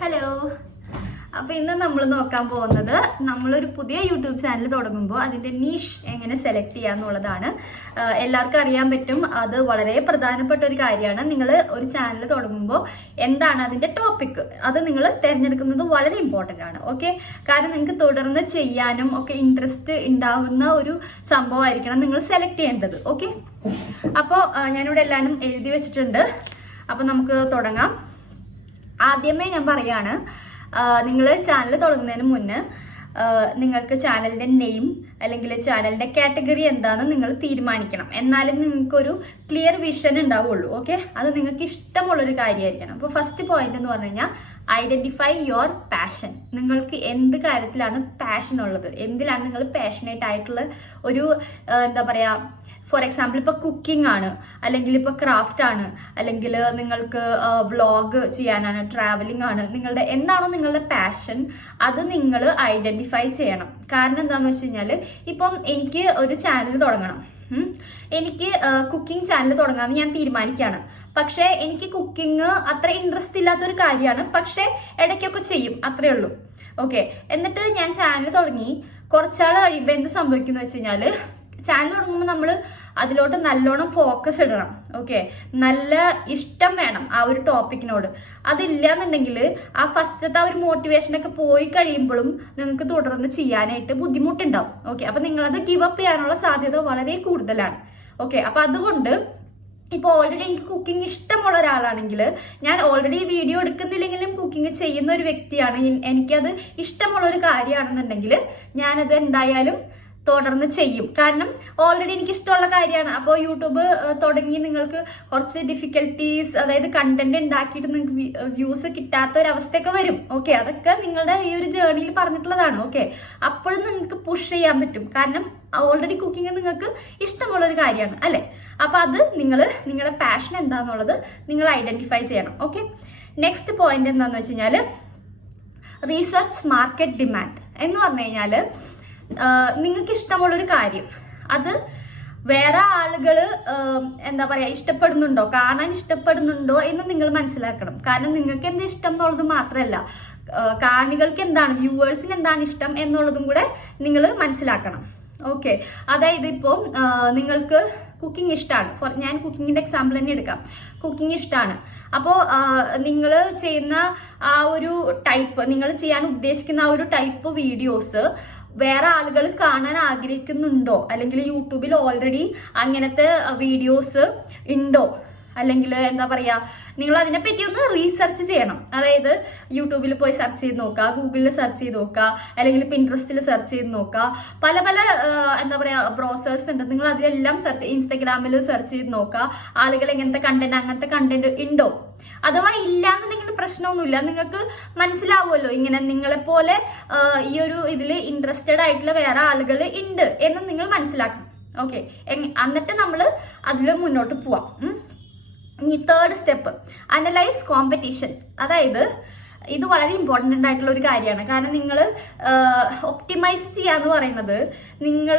Hello. അപ്പോൾ ഇന്ന് നമ്മൾ നോക്കാൻ പോകുന്നത് നമ്മളൊരു പുതിയ യൂട്യൂബ് ചാനൽ തുടങ്ങുമ്പോൾ അതിൻ്റെ നീഷ് എങ്ങനെ സെലക്ട് ചെയ്യുക എന്നുള്ളതാണ്. എല്ലാവർക്കും അറിയാൻ പറ്റും, അത് വളരെ പ്രധാനപ്പെട്ട ഒരു കാര്യമാണ്. നിങ്ങൾ ഒരു ചാനൽ തുടങ്ങുമ്പോൾ എന്താണ് അതിൻ്റെ ടോപ്പിക്, അത് നിങ്ങൾ തിരഞ്ഞെടുക്കുന്നത് വളരെ ഇമ്പോർട്ടൻ്റ് ആണ്. ഓക്കെ, കാരണം നിങ്ങൾക്ക് തുടർന്ന് ചെയ്യാനും ഒക്കെ ഇൻട്രസ്റ്റ് ഉണ്ടാവുന്ന ഒരു സംഭവമായിരിക്കണം നിങ്ങൾ സെലക്ട് ചെയ്യേണ്ടത്. ഓക്കെ, അപ്പോൾ ഞാനിവിടെ എല്ലാവരും എഴുതി വെച്ചിട്ടുണ്ട്. അപ്പോൾ നമുക്ക് തുടങ്ങാം. ആദ്യമേ ഞാൻ പറയാണ്, നിങ്ങൾ ചാനൽ തുടങ്ങുന്നതിന് മുന്നേ നിങ്ങൾക്ക് ചാനലിൻ്റെ നെയിം അല്ലെങ്കിൽ ചാനലിൻ്റെ കാറ്റഗറി എന്താണെന്ന് നിങ്ങൾ തീരുമാനിക്കണം. എന്നാലും നിങ്ങൾക്കൊരു ക്ലിയർ വിഷൻ ഉണ്ടാവുള്ളൂ. ഓക്കെ, അത് നിങ്ങൾക്ക് ഇഷ്ടമുള്ളൊരു കാര്യമായിരിക്കണം. അപ്പോൾ ഫസ്റ്റ് പോയിന്റ് എന്ന് പറഞ്ഞു കഴിഞ്ഞാൽ ഐഡൻറ്റിഫൈ യുവർ പാഷൻ. നിങ്ങൾക്ക് എന്ത് കാര്യത്തിലാണ് പാഷൻ ഉള്ളത്, എന്തിലാണ് നിങ്ങൾ പാഷനേറ്റ് ആയിട്ടുള്ള ഒരു എന്താ പറയുക, ഫോർ എക്സാമ്പിൾ ഇപ്പോൾ കുക്കിംഗ് ആണ്, അല്ലെങ്കിൽ ഇപ്പോൾ ക്രാഫ്റ്റ് ആണ്, അല്ലെങ്കിൽ നിങ്ങൾക്ക് വ്ളോഗ് ചെയ്യാനാണ്, ട്രാവലിംഗ് ആണ്, നിങ്ങളുടെ എന്താണോ നിങ്ങളുടെ പാഷൻ അത് നിങ്ങൾ ഐഡൻറ്റിഫൈ ചെയ്യണം. കാരണം എന്താണെന്ന് വെച്ച് കഴിഞ്ഞാൽ, ഇപ്പം എനിക്ക് ഒരു ചാനൽ തുടങ്ങണം, എനിക്ക് കുക്കിംഗ് ചാനൽ തുടങ്ങാമെന്ന് ഞാൻ തീരുമാനിക്കുകയാണ്. പക്ഷേ എനിക്ക് കുക്കിംഗ് അത്ര ഇൻട്രസ്റ്റ് ഇല്ലാത്തൊരു കാര്യമാണ്, പക്ഷേ ഇടയ്ക്കൊക്കെ ചെയ്യും, അത്രയേ ഉള്ളൂ. ഓക്കെ, എന്നിട്ട് ഞാൻ ചാനൽ തുടങ്ങി കുറച്ചാൾ കഴിയുമ്പോൾ എന്ത് സംഭവിക്കുന്നു വെച്ച് കഴിഞ്ഞാൽ, ചാനൽ തുടങ്ങുമ്പോൾ നമ്മൾ അതിലോട്ട് നല്ലോണം ഫോക്കസ് ഇടണം. ഓക്കെ, നല്ല ഇഷ്ടം വേണം ആ ഒരു ടോപ്പിക്കിനോട്. അതില്ല എന്നുണ്ടെങ്കിൽ ആ ഫസ്റ്റത്തെ ആ ഒരു മോട്ടിവേഷനൊക്കെ പോയി കഴിയുമ്പോഴും നിങ്ങൾക്ക് തുടർന്ന് ചെയ്യാനായിട്ട് ബുദ്ധിമുട്ടുണ്ടാവും. ഓക്കെ, അപ്പം നിങ്ങളത് ഗിവ് അപ്പ് ചെയ്യാനുള്ള സാധ്യത വളരെ കൂടുതലാണ്. ഓക്കെ, അപ്പം അതുകൊണ്ട് ഇപ്പോൾ ഓൾറെഡി എനിക്ക് കുക്കിംഗ് ഇഷ്ടമുള്ള ഒരാളാണെങ്കിൽ, ഞാൻ ഓൾറെഡി വീഡിയോ എടുക്കുന്നില്ലെങ്കിലും കുക്കിംഗ് ചെയ്യുന്ന ഒരു വ്യക്തിയാണ്, എനിക്കത് ഇഷ്ടമുള്ള ഒരു കാര്യമാണെന്നുണ്ടെങ്കിൽ ഞാനത് എന്തായാലും തുടർന്ന് ചെയ്യും. കാരണം ഓൾറെഡി എനിക്ക് ഇഷ്ടമുള്ള കാര്യമാണ്. അപ്പോൾ യൂട്യൂബ് തുടങ്ങി നിങ്ങൾക്ക് കുറച്ച് ഡിഫിക്കൽട്ടീസ്, അതായത് കണ്ടന്റ് ഉണ്ടാക്കിയിട്ട് നിങ്ങൾക്ക് വ്യൂസ് കിട്ടാത്ത ഒരവസ്ഥയൊക്കെ വരും. ഓക്കെ, അതൊക്കെ നിങ്ങളുടെ ഈ ഒരു ജേർണിയിൽ പറഞ്ഞിട്ടുള്ളതാണ്. ഓക്കെ, അപ്പോഴും നിങ്ങൾക്ക് പുഷ് ചെയ്യാൻ പറ്റും, കാരണം ഓൾറെഡി കുക്കിംഗ് നിങ്ങൾക്ക് ഇഷ്ടമുള്ളൊരു കാര്യമാണ് അല്ലേ. അപ്പോൾ അത് നിങ്ങളുടെ പാഷൻ എന്താണെന്നുള്ളത് നിങ്ങൾ ഐഡൻറ്റിഫൈ ചെയ്യണം. ഓക്കെ, നെക്സ്റ്റ് പോയിന്റ് എന്താണെന്ന് വെച്ച് കഴിഞ്ഞാൽ, റീസെർച്ച് മാർക്കറ്റ് ഡിമാൻഡ് എന്ന് പറഞ്ഞു കഴിഞ്ഞാൽ, നിങ്ങൾക്ക് ഇഷ്ടമുള്ളൊരു കാര്യം അത് വേറെ ആളുകൾ എന്താ പറയുക ഇഷ്ടപ്പെടുന്നുണ്ടോ, കാണാൻ ഇഷ്ടപ്പെടുന്നുണ്ടോ എന്ന് നിങ്ങൾ മനസ്സിലാക്കണം. കാരണം നിങ്ങൾക്ക് എന്ത് ഇഷ്ടം എന്നുള്ളത് മാത്രമല്ല, കാണികൾക്ക് എന്താണ്, വ്യൂവേഴ്സിന് എന്താണ് ഇഷ്ടം എന്നുള്ളതും കൂടെ നിങ്ങൾ മനസ്സിലാക്കണം. ഓക്കെ, അതായത് ഇപ്പോൾ നിങ്ങൾക്ക് കുക്കിംഗ് ഇഷ്ടമാണ്, ഞാൻ കുക്കിങ്ങിൻ്റെ എക്സാമ്പിൾ തന്നെ എടുക്കാം. കുക്കിംഗ് ഇഷ്ടമാണ്, അപ്പോൾ നിങ്ങൾ ചെയ്യുന്ന ആ ഒരു ടൈപ്പ്, നിങ്ങൾ ചെയ്യാൻ ഉദ്ദേശിക്കുന്ന ആ ഒരു ടൈപ്പ് വീഡിയോസ് വേറെ ആളുകൾ കാണാൻ ആഗ്രഹിക്കുന്നുണ്ടോ, അല്ലെങ്കിൽ യൂട്യൂബിൽ ഓൾറെഡി അങ്ങനത്തെ വീഡിയോസ് ഉണ്ടോ, അല്ലെങ്കിൽ എന്താ പറയുക, നിങ്ങൾ അതിനെപ്പറ്റി ഒന്ന് റീസെർച്ച് ചെയ്യണം. അതായത് യൂട്യൂബിൽ പോയി സെർച്ച് ചെയ്ത് നോക്കുക, ഗൂഗിളിൽ സെർച്ച് ചെയ്ത് നോക്കുക, അല്ലെങ്കിൽ പിൻട്രസ്റ്റിൽ സെർച്ച് ചെയ്ത് നോക്കുക. പല എന്താ പറയുക ബ്രൗസേഴ്സ് ഉണ്ട്, നിങ്ങൾ അതിലെല്ലാം സെർച്ച്, ഇൻസ്റ്റഗ്രാമിൽ സെർച്ച് ചെയ്ത് നോക്കുക, ആളുകൾ എങ്ങനത്തെ അങ്ങനത്തെ കണ്ടന്റ് ഉണ്ടോ. അഥവാ ഇല്ലാന്നുണ്ടെങ്കിൽ പ്രശ്നമൊന്നുമില്ല, നിങ്ങൾക്ക് മനസ്സിലാവുമല്ലോ ഇങ്ങനെ നിങ്ങളെപ്പോലെ ഈ ഒരു ഇതിൽ ഇൻട്രസ്റ്റഡ് ആയിട്ടുള്ള വേറെ ആളുകൾ ഉണ്ട് എന്ന് നിങ്ങൾ മനസ്സിലാക്കണം. ഓക്കെ, എന്നിട്ട് നമ്മൾ അതിൽ മുന്നോട്ട് പോവാം. ഇനി തേർഡ് സ്റ്റെപ്പ്, അനലൈസ് കോമ്പറ്റീഷൻ. അതായത് ഇത് വളരെ ഇമ്പോർട്ടൻ്റ് ആയിട്ടുള്ള ഒരു കാര്യമാണ്. കാരണം നിങ്ങൾ ഒപ്റ്റിമൈസ് ചെയ്യാന്ന് പറയുന്നത്, നിങ്ങൾ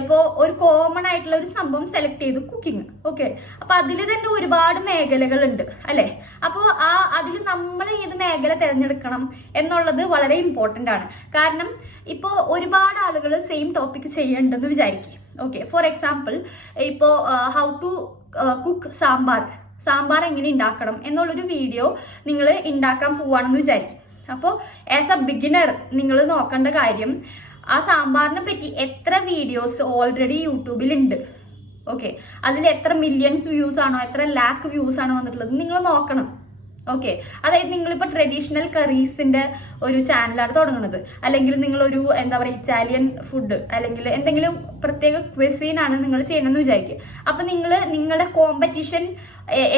ഇപ്പോൾ ഒരു കോമൺ ആയിട്ടുള്ള ഒരു സംഭവം സെലക്ട് ചെയ്തു, കുക്കിംഗ്. ഓക്കെ, അപ്പോൾ അതിൽ തന്നെ ഒരുപാട് മേഖലകളുണ്ട് അല്ലേ. അപ്പോൾ അതിൽ നമ്മൾ ഏത് മേഖല തിരഞ്ഞെടുക്കണം എന്നുള്ളത് വളരെ ഇമ്പോർട്ടൻ്റ് ആണ്. കാരണം ഇപ്പോൾ ഒരുപാട് ആളുകൾ സെയിം ടോപ്പിക്ക് ചെയ്യണ്ടെന്ന് വിചാരിക്കും. ഓക്കെ, ഫോർ എക്സാമ്പിൾ ഇപ്പോൾ ഹൗ ടു കുക്ക് സാമ്പാർ എങ്ങനെ ഉണ്ടാക്കണം എന്നുള്ളൊരു വീഡിയോ നിങ്ങൾ ഉണ്ടാക്കാൻ പോവാണെന്ന് വിചാരിക്കും. അപ്പോൾ ആസ് എ ബിഗിനർ നിങ്ങൾ നോക്കേണ്ട കാര്യം, ആ സാമ്പാറിനെ പറ്റി എത്ര വീഡിയോസ് ഓൾറെഡി യൂട്യൂബിലുണ്ട്. ഓക്കെ, അതിൽ എത്ര മില്യൺസ് വ്യൂസ് ആണോ, എത്ര ലാക്ക് വ്യൂസ് ആണോ വന്നിട്ടുള്ളത് നിങ്ങൾ നോക്കണം. ഓക്കെ, അതായത് നിങ്ങളിപ്പോൾ ട്രഡീഷണൽ കറീസിൻ്റെ ഒരു ചാനലാണ് തുടങ്ങുന്നത്, അല്ലെങ്കിൽ നിങ്ങളൊരു എന്താ പറയുക ഇറ്റാലിയൻ ഫുഡ്, അല്ലെങ്കിൽ എന്തെങ്കിലും പ്രത്യേക ക്വിസീനാണ് നിങ്ങൾ ചെയ്യണമെന്ന് വിചാരിക്കുക. അപ്പം നിങ്ങളുടെ കോമ്പറ്റീഷൻ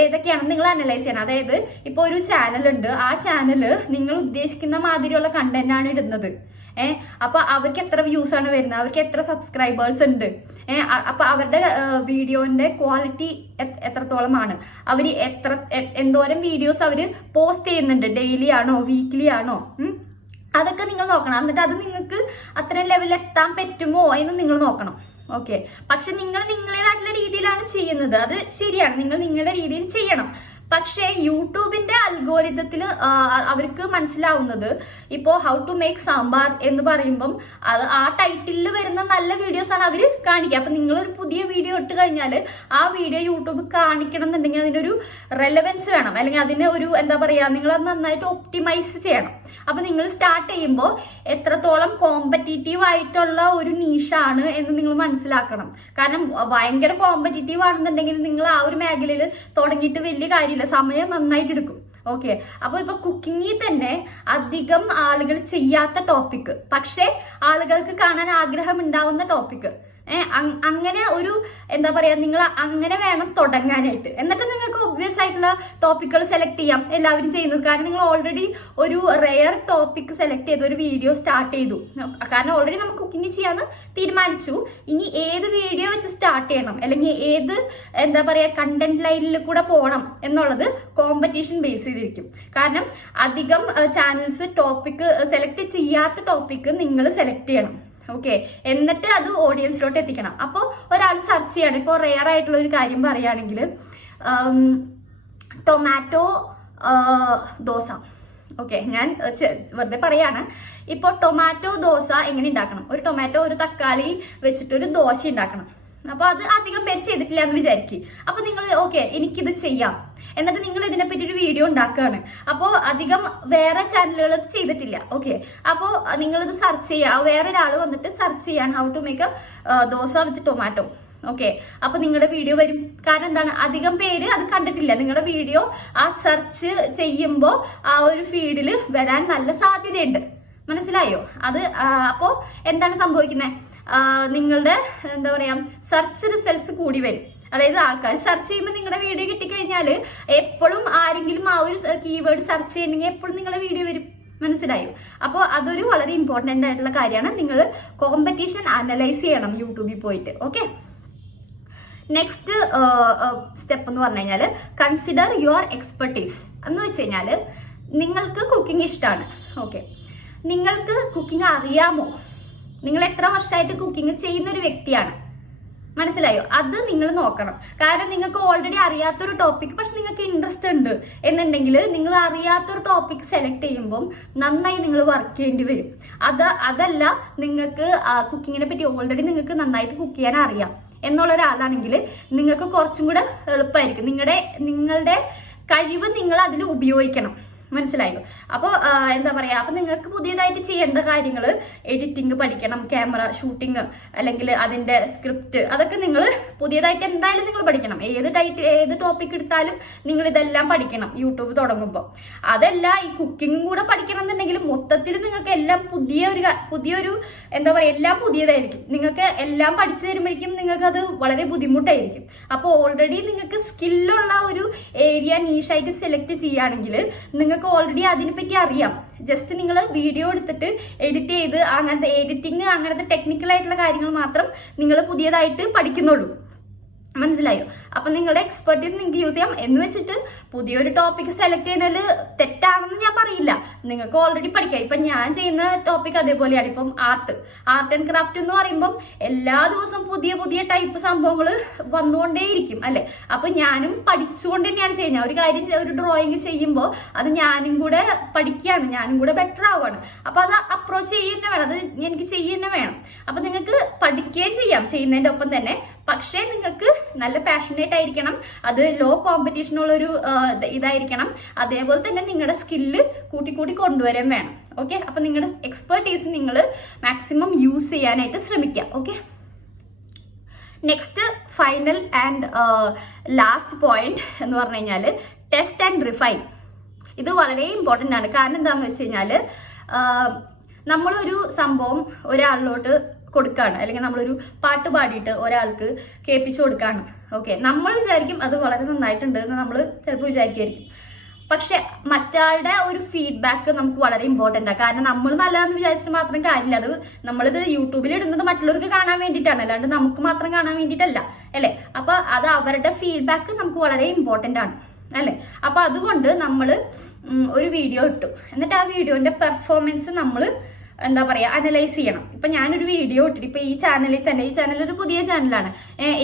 ഏതൊക്കെയാണെന്ന് നിങ്ങൾ അനലൈസ് ചെയ്യണം. അതായത് ഇപ്പോൾ ഒരു ചാനലുണ്ട്, ആ ചാനല് നിങ്ങൾ ഉദ്ദേശിക്കുന്ന മാതിരിയുള്ള കണ്ടന്റാണ് ഇടുന്നത്. അപ്പോൾ അവർക്ക് എത്ര വ്യൂസ് ആണ് വരുന്നത്, അവർക്ക് എത്ര സബ്സ്ക്രൈബേഴ്സ് ഉണ്ട്, അപ്പോൾ അവരുടെ വീഡിയോന്റെ ക്വാളിറ്റി എത്രത്തോളമാണ്, അവർ എന്തോരം വീഡിയോസ് അവർ പോസ്റ്റ് ചെയ്യുന്നുണ്ട്, ഡെയിലി ആണോ വീക്ക്ലി ആണോ, അതൊക്കെ നിങ്ങൾ നോക്കണം. എന്നിട്ട് അത് നിങ്ങൾക്ക് അത്രയും ലെവലിൽ എത്താൻ പറ്റുമോ എന്ന് നിങ്ങൾ നോക്കണം. ഓക്കെ, പക്ഷെ നിങ്ങൾ നിങ്ങളേതായിട്ടുള്ള രീതിയിലാണ് ചെയ്യുന്നത്, അത് ശരിയാണ്, നിങ്ങൾ നിങ്ങളുടെ രീതിയിൽ ചെയ്യണം. പക്ഷേ യൂട്യൂബിന്റെ അൽഗോരിതത്തിൽ അവർക്ക് മനസ്സിലാവുന്നത് ഇപ്പോൾ ഹൗ ടു മേക്ക് സാമ്പാർ എന്ന് പറയുമ്പം അത് ആ ടൈറ്റിലിൽ വരുന്ന നല്ല വീഡിയോസ് ആണ് അവർ കാണിക്കുക. അപ്പം നിങ്ങളൊരു പുതിയ വീഡിയോ ഇട്ട് കഴിഞ്ഞാൽ ആ വീഡിയോ യൂട്യൂബ് കാണിക്കണം എന്നുണ്ടെങ്കിൽ അതിനൊരു റെലവൻസ് വേണം, അല്ലെങ്കിൽ അതിന് ഒരു എന്താ പറയുക, നിങ്ങളത് നന്നായിട്ട് ഒപ്റ്റിമൈസ് ചെയ്യണം. അപ്പം നിങ്ങൾ സ്റ്റാർട്ട് ചെയ്യുമ്പോൾ എത്രത്തോളം കോമ്പറ്റീറ്റീവ് ആയിട്ടുള്ള ഒരു നീഷാണ് എന്ന് നിങ്ങൾ മനസ്സിലാക്കണം. കാരണം ഭയങ്കര കോമ്പറ്റീറ്റീവ് ആണെന്നുണ്ടെങ്കിൽ നിങ്ങൾ ആ ഒരു മേഖലയിൽ തുടങ്ങിയിട്ട് വലിയ കാര്യമില്ല, സമയം നന്നായിട്ട് എടുക്കും. ഓക്കെ, അപ്പോൾ ഇപ്പൊ കുക്കിങ്ങിൽ തന്നെ അധികം ആളുകൾ ചെയ്യാത്ത ടോപ്പിക്, പക്ഷേ ആളുകൾക്ക് കാണാൻ ആഗ്രഹം ഉണ്ടാവുന്ന ടോപ്പിക്, അങ്ങനെ ഒരു എന്താ പറയാ, നിങ്ങൾ അങ്ങനെ വേണം തുടങ്ങാനായിട്ട്. എന്നിട്ട് നിങ്ങൾക്ക് ഒബ്വിയസ് ആയിട്ടുള്ള ടോപ്പിക്കുകൾ സെലക്ട് ചെയ്യാം, എല്ലാവരും ചെയ്യുന്നത്. കാരണം നിങ്ങൾ ഓൾറെഡി ഒരു റെയർ ടോപ്പിക് സെലക്ട് ചെയ്ത് ഒരു വീഡിയോ സ്റ്റാർട്ട് ചെയ്തു. കാരണം ഓൾറെഡി നമുക്ക് കുക്കിംഗ് ചെയ്യാന്ന് തീരുമാനിച്ചു. ഇനി ഏത് വീഡിയോ വെച്ച് സ്റ്റാർട്ട് ചെയ്യണം, അല്ലെങ്കിൽ ഏത് എന്താ പറയാ കണ്ടന്റ് ലൈനിൽ കൂടെ പോകണം എന്നുള്ളത് കോമ്പറ്റീഷൻ ബേസ് ചെയ്തിരിക്കും. കാരണം അധികം ചാനൽസ് ടോപ്പിക് സെലക്ട് ചെയ്യാത്ത ടോപ്പിക്ക് നിങ്ങൾ സെലക്ട് ചെയ്യണം. ഓക്കെ, എന്നിട്ട് അത് ഓഡിയൻസിലോട്ട് എത്തിക്കണം. അപ്പോൾ ഒരാൾ സെർച്ച് ചെയ്യണം. ഇപ്പോൾ റെയർ ആയിട്ടുള്ള ഒരു കാര്യം പറയുകയാണെങ്കിൽ ടൊമാറ്റോ ദോശ. ഓക്കെ, ഞാൻ വെറുതെ പറയാണ്. ഇപ്പോൾ ടൊമാറ്റോ ദോശ എങ്ങനെ ഉണ്ടാക്കണം, ഒരു ടൊമാറ്റോ ഒരു തക്കാളി വെച്ചിട്ടൊരു ദോശ ഉണ്ടാക്കണം. അപ്പോൾ അത് അധികം പേര് ചെയ്തിട്ടില്ല എന്ന് വിചാരിക്കും. അപ്പോൾ നിങ്ങൾ ഓക്കെ എനിക്കിത് ചെയ്യാം, എന്നിട്ട് നിങ്ങൾ ഇതിനെപ്പറ്റി ഒരു വീഡിയോ ഉണ്ടാക്കുകയാണ്. അപ്പോൾ അധികം വേറെ ചാനലുകൾ ചെയ്തിട്ടില്ല. ഓക്കെ, അപ്പോൾ നിങ്ങളിത് സെർച്ച് ചെയ്യുക, വേറൊരാൾ വന്നിട്ട് സെർച്ച് ചെയ്യാൻ how to make dosa with tomato. Okay, അപ്പോൾ നിങ്ങളുടെ വീഡിയോ വരും. കാരണം എന്താണ്, അധികം പേര് അത് കണ്ടിട്ടില്ല. നിങ്ങളുടെ വീഡിയോ ആ സെർച്ച് ചെയ്യുമ്പോൾ ആ ഒരു ഫീഡിൽ വരാൻ നല്ല സാധ്യതയുണ്ട്. മനസ്സിലായോ? അത് അപ്പോൾ എന്താണ് സംഭവിക്കുന്നത്, നിങ്ങളുടെ എന്താ പറയാ സെർച്ച് റിസൾട്ട്സ് കൂടി വരും. അതായത് ആൾക്കാർ സെർച്ച് ചെയ്യുമ്പോൾ നിങ്ങളുടെ വീഡിയോ കിട്ടിക്കഴിഞ്ഞാൽ എപ്പോഴും ആരെങ്കിലും ആ ഒരു കീവേഡ് സെർച്ച് ചെയ്യണമെങ്കിൽ എപ്പോഴും നിങ്ങളുടെ വീഡിയോ വരും. മനസ്സിലായോ? അപ്പോൾ അതൊരു വളരെ ഇമ്പോർട്ടൻ്റ് ആയിട്ടുള്ള കാര്യമാണ്. നിങ്ങൾ കോമ്പറ്റീഷൻ അനലൈസ് ചെയ്യണം യൂട്യൂബിൽ പോയിട്ട്. ഓക്കെ, നെക്സ്റ്റ് സ്റ്റെപ്പ് എന്ന് പറഞ്ഞു കഴിഞ്ഞാൽ കൺസിഡർ യുവർ എക്സ്പെർട്ടീസ്. എന്ന് വെച്ച് കഴിഞ്ഞാൽ നിങ്ങൾക്ക് കുക്കിംഗ് ഇഷ്ടമാണ്. ഓക്കെ, നിങ്ങൾക്ക് കുക്കിംഗ് അറിയാമോ? നിങ്ങൾ എത്ര വർഷമായിട്ട് കുക്കിംഗ് ചെയ്യുന്ന ഒരു വ്യക്തിയാണ്? മനസ്സിലായോ? അത് നിങ്ങൾ നോക്കണം. കാരണം നിങ്ങൾക്ക് ഓൾറെഡി അറിയാത്തൊരു ടോപ്പിക് പക്ഷെ നിങ്ങൾക്ക് ഇൻട്രസ്റ്റ് ഉണ്ട് എന്നുണ്ടെങ്കിൽ നിങ്ങൾ അറിയാത്തൊരു ടോപ്പിക് സെലക്ട് ചെയ്യുമ്പം നന്നായി നിങ്ങൾ വർക്ക് ചെയ്യേണ്ടി വരും. അതല്ല നിങ്ങൾക്ക് കുക്കിങ്ങിനെ പറ്റി ഓൾറെഡി നിങ്ങൾക്ക് നന്നായിട്ട് കുക്ക് ചെയ്യാൻ അറിയാം എന്നുള്ള ഒരാളാണെങ്കിൽ നിങ്ങൾക്ക് കുറച്ചും കൂടെ എളുപ്പമായിരിക്കും. നിങ്ങളുടെ കഴിവ് നിങ്ങൾ അതിൽ ഉപയോഗിക്കണം. മനസ്സിലായോ? അപ്പോൾ എന്താ പറയുക, അപ്പം നിങ്ങൾക്ക് പുതിയതായിട്ട് ചെയ്യേണ്ട കാര്യങ്ങൾ എഡിറ്റിംഗ് പഠിക്കണം, ക്യാമറ ഷൂട്ടിങ്, അല്ലെങ്കിൽ അതിൻ്റെ സ്ക്രിപ്റ്റ്, അതൊക്കെ നിങ്ങൾ പുതിയതായിട്ട് എന്തായാലും നിങ്ങൾ പഠിക്കണം. ഏത് ടോപ്പിക് എടുത്താലും നിങ്ങൾ ഇതെല്ലാം പഠിക്കണം യൂട്യൂബ് തുടങ്ങുമ്പോൾ. അതല്ല ഈ കുക്കിങ്ങും കൂടെ പഠിക്കണം എന്നുണ്ടെങ്കിൽ മൊത്തത്തിൽ നിങ്ങൾക്ക് എല്ലാം പുതിയൊരു എന്താ പറയുക, എല്ലാം പുതിയതായിരിക്കും. നിങ്ങൾക്ക് എല്ലാം പഠിച്ചു തരുമ്പോഴേക്കും നിങ്ങൾക്കത് വളരെ ബുദ്ധിമുട്ടായിരിക്കും. അപ്പോൾ ഓൾറെഡി നിങ്ങൾക്ക് സ്കില്ലുള്ള ഒരു ഏരിയ നീഷായിട്ട് സെലക്ട് ചെയ്യുകയാണെങ്കിൽ നിങ്ങൾക്ക് ഓൾറെഡി അതിനെപ്പറ്റി അറിയാം. ജസ്റ്റ് നിങ്ങൾ വീഡിയോ എടുത്തിട്ട് എഡിറ്റ് ചെയ്ത് അങ്ങനത്തെ എഡിറ്റിംഗ് അങ്ങനത്തെ ടെക്നിക്കൽ ആയിട്ടുള്ള കാര്യങ്ങൾ മാത്രം നിങ്ങൾ പുതിയതായിട്ട് പഠിക്കുന്നുള്ളൂ. മനസ്സിലായോ? അപ്പം നിങ്ങളുടെ എക്സ്പെർട്ടീസ് നിങ്ങൾക്ക് യൂസ് ചെയ്യാം. എന്ന് വെച്ചിട്ട് പുതിയൊരു ടോപ്പിക് സെലക്ട് ചെയ്യുന്നതിൽ തെറ്റാണെന്ന് ഞാൻ പറയില്ല. നിങ്ങൾക്ക് ഓൾറെഡി പഠിക്കാം. ഇപ്പം ഞാൻ ചെയ്യുന്ന ടോപ്പിക് അതേപോലെയാണ്. ഇപ്പം ആർട്ട് ആൻഡ് ക്രാഫ്റ്റ് എന്ന് പറയുമ്പം എല്ലാ ദിവസവും പുതിയ ടൈപ്പ് സംഭവങ്ങൾ വന്നുകൊണ്ടേയിരിക്കും അല്ലേ? അപ്പം ഞാനും പഠിച്ചുകൊണ്ട് തന്നെയാണ് ചെയ്യുന്നത്. ഒരു കാര്യം, ഒരു ഡ്രോയിങ് ചെയ്യുമ്പോൾ അത് ഞാനും കൂടെ പഠിക്കുകയാണ്, ഞാനും കൂടെ ബെറ്റർ ആവുകയാണ്. അപ്പോൾ അത് അപ്രോച്ച് ചെയ്യുന്ന വേണം, അത് എനിക്ക് ചെയ്യുന്ന വേണം. അപ്പം നിങ്ങൾക്ക് പഠിക്കുകയും ചെയ്യാം ചെയ്യുന്നതിൻ്റെ ഒപ്പം തന്നെ. പക്ഷേ നിങ്ങൾക്ക് നല്ല പാഷനേറ്റ് ആയിരിക്കണം, അത് ലോ കോമ്പറ്റീഷനുള്ളൊരു ഇതായിരിക്കണം. അതേപോലെ തന്നെ നിങ്ങളുടെ സ്കില്ല് കൂട്ടി കൊണ്ടുവരാൻ വേണം. ഓക്കെ, അപ്പം നിങ്ങളുടെ എക്സ്പെർട്ടീസ് നിങ്ങൾ മാക്സിമം യൂസ് ചെയ്യാനായിട്ട് ശ്രമിക്കുക. Okay, next final and last point എന്ന് പറഞ്ഞു കഴിഞ്ഞാൽ ടെസ്റ്റ് ആൻഡ് റിഫൈൻ. ഇത് വളരെ ഇമ്പോർട്ടൻ്റ് ആണ്. കാരണം എന്താണെന്ന് വെച്ച് കഴിഞ്ഞാൽ നമ്മളൊരു സംഭവം ഒരാളിലോട്ട് കൊടുക്കുകയാണ്, അല്ലെങ്കിൽ നമ്മളൊരു പാട്ട് പാടിയിട്ട് ഒരാൾക്ക് കേൾപ്പിച്ചു കൊടുക്കുകയാണ്. ഓക്കെ, നമ്മൾ വിചാരിക്കും അത് വളരെ നന്നായിട്ടുണ്ട് എന്ന് നമ്മൾ ചിലപ്പോൾ വിചാരിക്കുമായിരിക്കും. പക്ഷെ മറ്റാളുടെ ഒരു ഫീഡ്ബാക്ക് നമുക്ക് വളരെ ഇമ്പോർട്ടൻ്റ് ആണ്. കാരണം നമ്മൾ നല്ലതെന്ന് വിചാരിച്ചിട്ട് മാത്രം കാര്യമില്ല. അത് നമ്മളിത് യൂട്യൂബിൽ ഇടുന്നത് മറ്റുള്ളവർക്ക് കാണാൻ വേണ്ടിയിട്ടാണ്, അല്ലാണ്ട് നമുക്ക് മാത്രം കാണാൻ വേണ്ടിയിട്ടല്ല അല്ലേ? അപ്പോൾ അത് അവരുടെ ഫീഡ്ബാക്ക് നമുക്ക് വളരെ ഇമ്പോർട്ടൻ്റ് ആണ് അല്ലേ? അപ്പോൾ അതുകൊണ്ട് നമ്മൾ ഒരു വീഡിയോ ഇട്ടു, എന്നിട്ട് ആ വീഡിയോൻ്റെ പെർഫോമൻസ് നമ്മൾ എന്താ പറയുക അനലൈസ് ചെയ്യണം. ഇപ്പം ഞാനൊരു വീഡിയോ ഇട്ടിട്ട് ഇപ്പം ഈ ചാനലിൽ തന്നെ, ഈ ചാനൽ ഒരു പുതിയ ചാനലാണ്,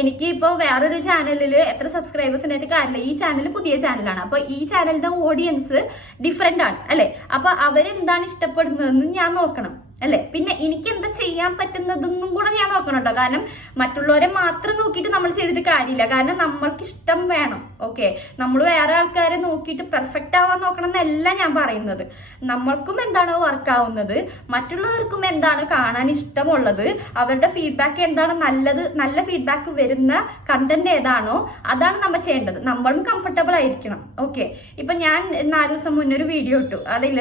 എനിക്ക് ഇപ്പോൾ വേറൊരു ചാനലിൽ എത്ര സബ്സ്ക്രൈബേഴ്സ് ഉണ്ടായിട്ട് കാര്യമില്ല, ഈ ചാനൽ പുതിയ ചാനലാണ്. അപ്പോൾ ഈ ചാനലിൻ്റെ ഓഡിയൻസ് ഡിഫറെൻ്റ് ആണ് അല്ലേ. അപ്പോൾ അവരെന്താണ് ഇഷ്ടപ്പെടുന്നതെന്ന് ഞാൻ നോക്കണം അല്ലേ. പിന്നെ എനിക്ക് എന്താ ചെയ്യാൻ പറ്റുന്നതെന്നും കൂടെ ഞാൻ നോക്കണം കേട്ടോ. കാരണം മറ്റുള്ളവരെ മാത്രം നോക്കിയിട്ട് നമ്മൾ ചെയ്തിട്ട് കാര്യമില്ല. കാരണം നമ്മൾക്ക് ഇഷ്ടം വേണം. ഓക്കെ, നമ്മൾ വേറെ ആൾക്കാരെ നോക്കിയിട്ട് പെർഫെക്റ്റ് ആവാൻ നോക്കണം എന്നല്ല ഞാൻ പറയുന്നത്. നമ്മൾക്കും എന്താണോ വർക്ക് ആവുന്നത്, മറ്റുള്ളവർക്കും എന്താണ് കാണാൻ ഇഷ്ടമുള്ളത്, അവരുടെ ഫീഡ്ബാക്ക് എന്താണ് നല്ലത്, നല്ല ഫീഡ്ബാക്ക് വരുന്ന കണ്ടന്റ് ഏതാണോ അതാണ് നമ്മൾ ചെയ്യേണ്ടത്. നമ്മളും കംഫർട്ടബിൾ ആയിരിക്കണം. ഓക്കെ, ഇപ്പൊ ഞാൻ 4 ദിവസം മുന്നേ ഒരു വീഡിയോ ഇട്ടു. അതിൽ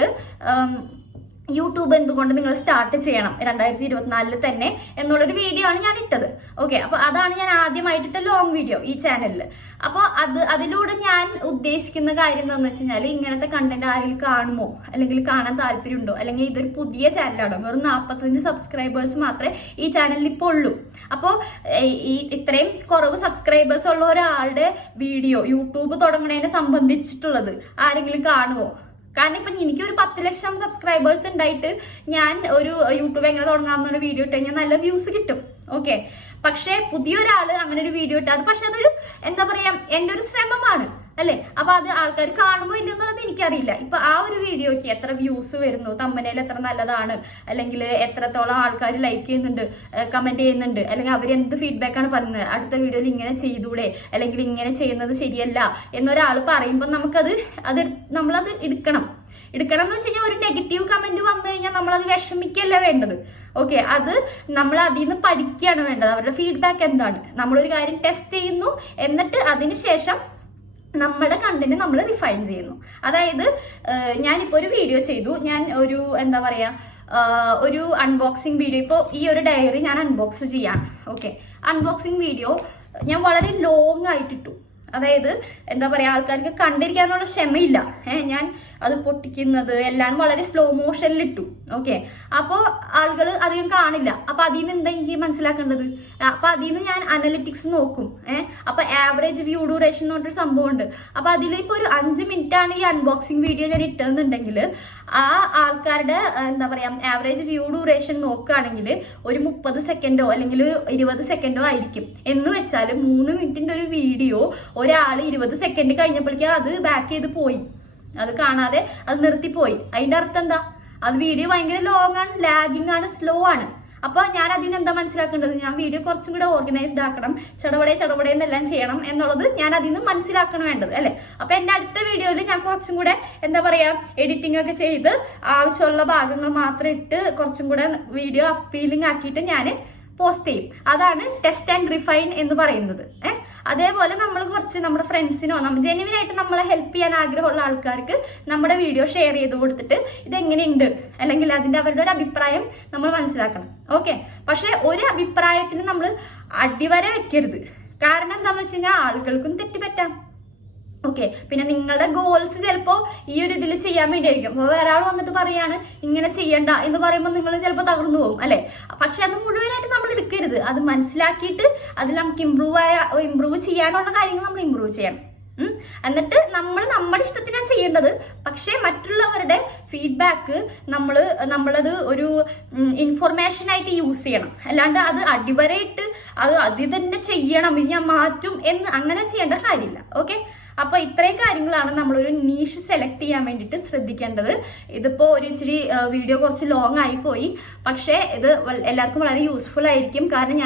യൂട്യൂബ് എന്തുകൊണ്ട് നിങ്ങൾ സ്റ്റാർട്ട് ചെയ്യണം 2024 തന്നെ എന്നുള്ളൊരു വീഡിയോ ആണ് ഞാൻ ഇട്ടത്. ഓക്കെ, അപ്പോൾ അതാണ് ഞാൻ ആദ്യമായിട്ടിട്ട ലോങ് വീഡിയോ ഈ ചാനലിൽ. അപ്പോൾ അതിലൂടെ ഞാൻ ഉദ്ദേശിക്കുന്ന കാര്യം എന്താണെന്ന് വെച്ച് കഴിഞ്ഞാൽ, ഇങ്ങനത്തെ കണ്ടന്റ് ആരെങ്കിലും കാണുമോ, അല്ലെങ്കിൽ കാണാൻ താല്പര്യമുണ്ടോ, അല്ലെങ്കിൽ ഇതൊരു പുതിയ ചാനലാണോ, വെറും 45 സബ്സ്ക്രൈബേഴ്സ് മാത്രമേ ഈ ചാനലിൽ ഇപ്പോൾ ഉള്ളൂ. അപ്പോൾ ഈ ഇത്രയും കുറവ് സബ്സ്ക്രൈബേഴ്സ് ഉള്ള ഒരാളുടെ വീഡിയോ യൂട്യൂബ് തുടങ്ങണതിനെ സംബന്ധിച്ചിട്ടുള്ളത് ആരെങ്കിലും കാണുമോ? കാരണം ഇപ്പം എനിക്കൊരു 10 ലക്ഷം സബ്സ്ക്രൈബേഴ്സ് ഉണ്ടായിട്ട് ഞാൻ ഒരു യൂട്യൂബ് എങ്ങനെ തുടങ്ങാമെന്നൊരു വീഡിയോ ഇട്ട് കഴിഞ്ഞാൽ നല്ല വ്യൂസ് കിട്ടും. ഓക്കെ, പക്ഷേ പുതിയൊരാൾ അങ്ങനെ ഒരു വീഡിയോ ഇട്ടാൽ പക്ഷെ അതൊരു എന്താ പറയുക, എൻ്റെ ഒരു ശ്രമമാണ് അല്ലേ. അപ്പോൾ അത് ആൾക്കാർ കാണുമോ ഇല്ലെന്നുള്ളത് എനിക്കറിയില്ല. ഇപ്പം ആ ഒരു വീഡിയോയ്ക്ക് എത്ര വ്യൂസ് വരുന്നു, തമ്പനയിൽ എത്ര നല്ലതാണ്, അല്ലെങ്കിൽ എത്രത്തോളം ആൾക്കാർ ലൈക്ക് ചെയ്യുന്നുണ്ട്, കമൻറ്റ് ചെയ്യുന്നുണ്ട്, അല്ലെങ്കിൽ അവരെന്ത് ഫീഡ്ബാക്കാണ് പറയുന്നത്, അടുത്ത വീഡിയോയിൽ ഇങ്ങനെ ചെയ്തൂടെ, അല്ലെങ്കിൽ ഇങ്ങനെ ചെയ്യുന്നത് ശരിയല്ല എന്നൊരാൾ പറയുമ്പോൾ നമ്മളത് എടുക്കണം എന്ന് വെച്ച് കഴിഞ്ഞാൽ ഒരു നെഗറ്റീവ് കമൻറ്റ് വന്നു കഴിഞ്ഞാൽ നമ്മളത് വിഷമിക്കല്ല വേണ്ടത്. ഓക്കെ, അത് നമ്മൾ അതിൽ നിന്ന് പഠിക്കുകയാണ് വേണ്ടത്. അവരുടെ ഫീഡ്ബാക്ക് എന്താണ്, നമ്മളൊരു കാര്യം ടെസ്റ്റ് ചെയ്യുന്നു, എന്നിട്ട് അതിന് ശേഷം നമ്മുടെ കണ്ടന്റ് നമ്മൾ റിഫൈൻ ചെയ്യുന്നു. അതായത് ഞാനിപ്പോൾ ഒരു വീഡിയോ ചെയ്തു, ഞാൻ ഒരു എന്താ പറയുക ഒരു അൺബോക്സിങ് വീഡിയോ, ഇപ്പോൾ ഈ ഒരു ഡയറി ഞാൻ അൺബോക്സ് ചെയ്യാണ്. ഓക്കെ, അൺബോക്സിങ് വീഡിയോ ഞാൻ വളരെ ലോങ് ആയിട്ടിട്ടു. അതായത് എന്താ പറയുക, ആൾക്കാർക്ക് കണ്ടിരിക്കാനുള്ള ക്ഷമയില്ല. ഞാൻ അത് പൊട്ടിക്കുന്നത് എല്ലാം വളരെ സ്ലോ മോഷനിലിട്ടു. ഓക്കെ, അപ്പോൾ ആളുകൾ അധികം കാണില്ല. അപ്പോൾ അതിൽ നിന്ന് എന്താ എനിക്ക് മനസ്സിലാക്കേണ്ടത്? അപ്പോൾ അതിൽ നിന്ന് ഞാൻ അനലിറ്റിക്സ് നോക്കും. അപ്പോൾ ആവറേജ് വ്യൂ ഡ്യൂറേഷൻ എന്ന് പറഞ്ഞൊരു സംഭവമുണ്ട്. അപ്പോൾ അതിലിപ്പോൾ ഒരു 5 മിനിറ്റാണ് ഈ അൺബോക്സിങ് വീഡിയോ ഞാൻ ഇട്ടതെന്നുണ്ടെങ്കിൽ, ആ ആൾക്കാരുടെ എന്താ പറയുക ആവറേജ് വ്യൂ ഡ്യൂറേഷൻ നോക്കുകയാണെങ്കിൽ ഒരു 30 സെക്കൻഡോ അല്ലെങ്കിൽ 20 സെക്കൻഡോ ആയിരിക്കും. എന്ന് വെച്ചാൽ 3 മിനിറ്റിൻ്റെ ഒരു വീഡിയോ ഒരാൾ 20 സെക്കൻഡ് കഴിഞ്ഞപ്പോഴേക്കും അത് ബാക്ക് ചെയ്ത് പോയി, അത് കാണാതെ അത് നിർത്തിപ്പോയി. അതിൻ്റെ അർത്ഥം എന്താ? അത് വീഡിയോ ഭയങ്കര ലോങ് ആണ്, ലാഗിങ് ആണ്, സ്ലോ ആണ്. അപ്പോൾ ഞാൻ അതിന് എന്താ മനസ്സിലാക്കേണ്ടത്? ഞാൻ വീഡിയോ കുറച്ചും കൂടെ ഓർഗനൈസ്ഡ് ആക്കണം, ചടപടേ എന്നെല്ലാം ചെയ്യണം എന്നുള്ളത് ഞാൻ അതിൽ നിന്ന് മനസ്സിലാക്കണം വേണ്ടത് അല്ലേ. അപ്പോൾ എൻ്റെ അടുത്ത വീഡിയോയിൽ ഞാൻ കുറച്ചും കൂടെ എന്താ പറയുക എഡിറ്റിംഗ് ഒക്കെ ചെയ്ത് ആവശ്യമുള്ള ഭാഗങ്ങൾ മാത്രം ഇട്ട് കുറച്ചും കൂടെ വീഡിയോ അപ്പീലിംഗ് ആക്കിയിട്ട് ഞാൻ പോസ്റ്റ് ചെയ്യും. അതാണ് ടെസ്റ്റ് ആൻഡ് റിഫൈൻ എന്ന് പറയുന്നത്. അതേപോലെ നമ്മൾ കുറച്ച് നമ്മുടെ ഫ്രണ്ട്സിനോ ജെന്യുവിനായിട്ട് നമ്മളെ ഹെൽപ്പ് ചെയ്യാൻ ആഗ്രഹമുള്ള ആൾക്കാർക്ക് നമ്മുടെ വീഡിയോ ഷെയർ ചെയ്ത് കൊടുത്തിട്ട് ഇതെങ്ങനെയുണ്ട് അല്ലെങ്കിൽ അവരുടെ ഒരു അഭിപ്രായം നമ്മൾ മനസ്സിലാക്കണം. ഓക്കെ, പക്ഷെ ഒരു അഭിപ്രായത്തിന് നമ്മൾ അടിവര വെക്കരുത്. കാരണം എന്താണെന്ന് വെച്ച് കഴിഞ്ഞാൽ ആളുകൾക്കും തെറ്റുപറ്റാം. ഓക്കെ, പിന്നെ നിങ്ങളുടെ ഗോൾസ് ചിലപ്പോൾ ഈ ഒരു ഇതിൽ ചെയ്യാൻ വേണ്ടിയായിരിക്കും. അപ്പോൾ വേറെ ആൾ വന്നിട്ട് പറയാണ് ഇങ്ങനെ ചെയ്യണ്ട എന്ന് പറയുമ്പോൾ നിങ്ങൾ ചിലപ്പോൾ തകർന്നു പോകും അല്ലേ. പക്ഷെ അത് മുഴുവനായിട്ട് നമ്മൾ എടുക്കരുത്. അത് മനസ്സിലാക്കിയിട്ട് അതിൽ നമുക്ക് ഇമ്പ്രൂവ് ചെയ്യാനുള്ള കാര്യങ്ങൾ നമ്മൾ ഇമ്പ്രൂവ് ചെയ്യണം. എന്നിട്ട് നമ്മുടെ ഇഷ്ടത്തിനാണ് ചെയ്യേണ്ടത്. പക്ഷേ മറ്റുള്ളവരുടെ ഫീഡ്ബാക്ക് നമ്മളത് ഒരു ഇൻഫർമേഷനായിട്ട് യൂസ് ചെയ്യണം. അല്ലാണ്ട് അത് അടിവരയിട്ട് അത് തന്നെ ചെയ്യണം, ഞാൻ മാറ്റും എന്ന് അങ്ങനെ ചെയ്യേണ്ട കാര്യമില്ല. ഓക്കെ, അപ്പോൾ ഇത്രയും കാര്യങ്ങളാണ് നമ്മളൊരു നീഷ് സെലക്ട് ചെയ്യാൻ വേണ്ടിയിട്ട് ശ്രദ്ധിക്കേണ്ടത്. ഇതിപ്പോൾ ഒരു ഇച്ചിരി വീഡിയോ കുറച്ച് ലോങ് ആയിപ്പോയി, പക്ഷേ ഇത് എല്ലാവർക്കും വളരെ യൂസ്ഫുൾ ആയിരിക്കും. കാരണം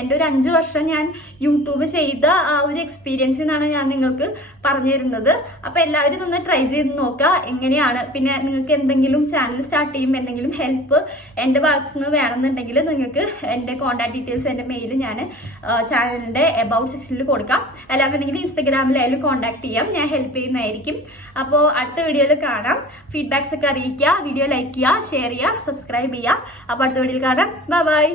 എൻ്റെ ഒരു 5 വർഷം ഞാൻ യൂട്യൂബ് ചെയ്ത ആ ഒരു എക്സ്പീരിയൻസിൽ നിന്നാണ് ഞാൻ നിങ്ങൾക്ക് പറഞ്ഞു തരുന്നത്. അപ്പോൾ എല്ലാവരും ഒന്ന് ട്രൈ ചെയ്ത് നോക്കുക എങ്ങനെയാണ്. പിന്നെ നിങ്ങൾക്ക് എന്തെങ്കിലും ചാനൽ സ്റ്റാർട്ട് ചെയ്യുമ്പോൾ എന്തെങ്കിലും ഹെൽപ്പ് എൻ്റെ ഭാഗത്തു നിന്ന് വേണമെന്നുണ്ടെങ്കിൽ നിങ്ങൾക്ക് എൻ്റെ കോൺടാക്ട് ഡീറ്റെയിൽസ് എൻ്റെ മെയിൽ ഞാൻ ചാനലിൻ്റെ എബൌട്ട് സെക്ഷനിൽ കൊടുക്കാം. അല്ലാന്നുണ്ടെങ്കിൽ ഇൻസ്റ്റഗ്രാമിലായാലും കോൺടാക്ട് ചെയ്യാം, ഞാൻ ഹെൽപ്പ് ചെയ്യുന്നതായിരിക്കും. അപ്പോൾ അടുത്ത വീഡിയോയിൽ കാണാം. ഫീഡ്ബാക്സ് ഒക്കെ അറിയിക്കുക, വീഡിയോ ലൈക്ക് ചെയ്യുക, ഷെയർ ചെയ്യുക, സബ്സ്ക്രൈബ് ചെയ്യുക. അപ്പോൾ അടുത്ത വീഡിയോയിൽ കാണാം. ബൈ.